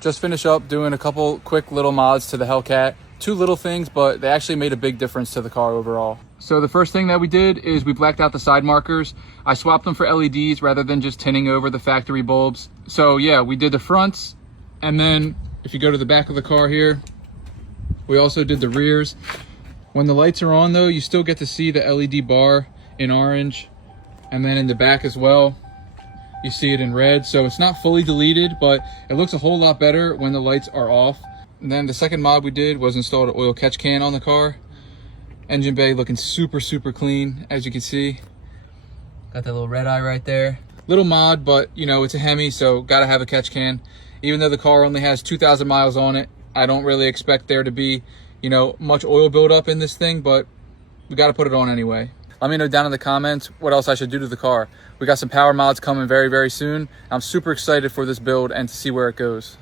Just finished up doing a couple quick little mods to the Hellcat. Two little things, but they actually made a big difference to the car overall. So the first thing that we did is we blacked out the side markers. I swapped them for LEDs rather than just tinting over the factory bulbs. So yeah, we did the fronts, and then if you go to the back of the car here, we also did the rears. When the lights are on though, you still get to see the LED bar in orange, and then in the back as well, you see it in red. So it's not fully deleted, but it looks a whole lot better when the lights are off. And then the second mod we did was install an oil catch can on the car. Engine bay looking super clean, as you can see. Got that little red eye right there. Little mod, but you know, it's a Hemi, so gotta have a catch can. Even though the car only has 2,000 miles on it, I don't really expect there to be, you know, much oil buildup in this thing, but we gotta put it on anyway. Let me know down in the comments what else I should do to the car. We got some power mods coming very soon. I'm super excited for this build and to see where it goes.